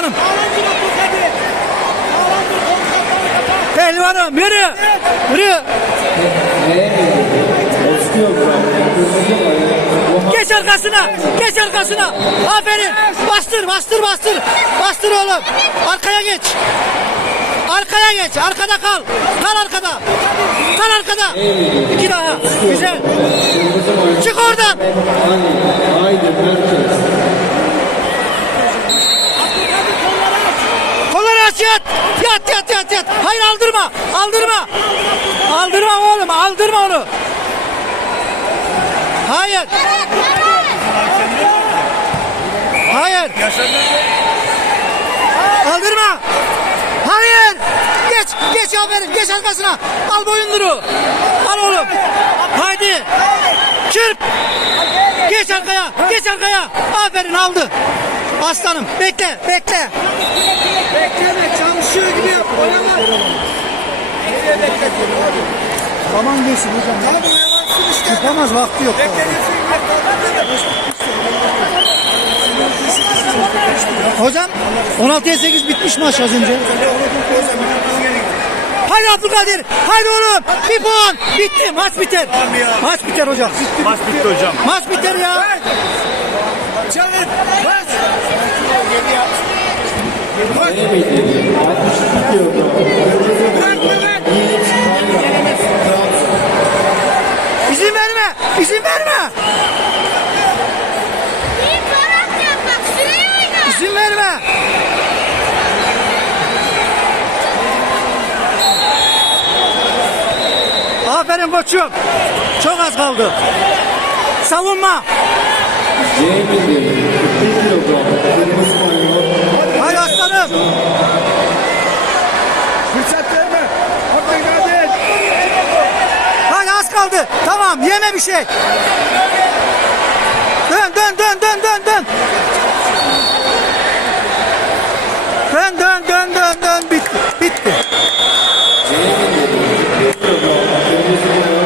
aslanım. Pehlivanım yürü. Yürü. Geç arkasına. Geç arkasına. Aferin. Bastır bastır bastır. Bastır oğlum. Arkaya geç. Arkaya geç. Arkada kal. Kal arkada. Kal arkada. İki daha. Güzel. Yat. Yat yat yat. Hayır aldırma. Aldırma. Aldırma oğlum. Aldırma onu. Hayır. Hayır. Aldırma. Hayır. Geç. Geç aferin. Geç arkasına. Al boyunduru. Al oğlum. Haydi. Çırp. Geç arkaya. Geç arkaya. Aferin aldı. Aslanım bekle bekle. Bekleme çalışıyor gibi yap. Oynama. Tamam geçsin hocam. Tamam oyalansın işte. Yapamaz vakti yok. Hocam 16'ya 8 bitmiş maç az önce. Haydi Abdülkadir. Haydi oğlum. Bir puan. Bitti. Maç biter. Maç biter hocam. Maç bitti hocam. Maç biter ya. Çabuk. Bas. Bırak Mehmet. İzin verme. İzin verme. İzin verme. Aferin koçum. Çok az kaldı. Savunma. Hadi aslanım. Fırsat verme. Abdülkadir. Hadi az kaldı. Tamam yeme bir şey. Dön dön dön dön dön.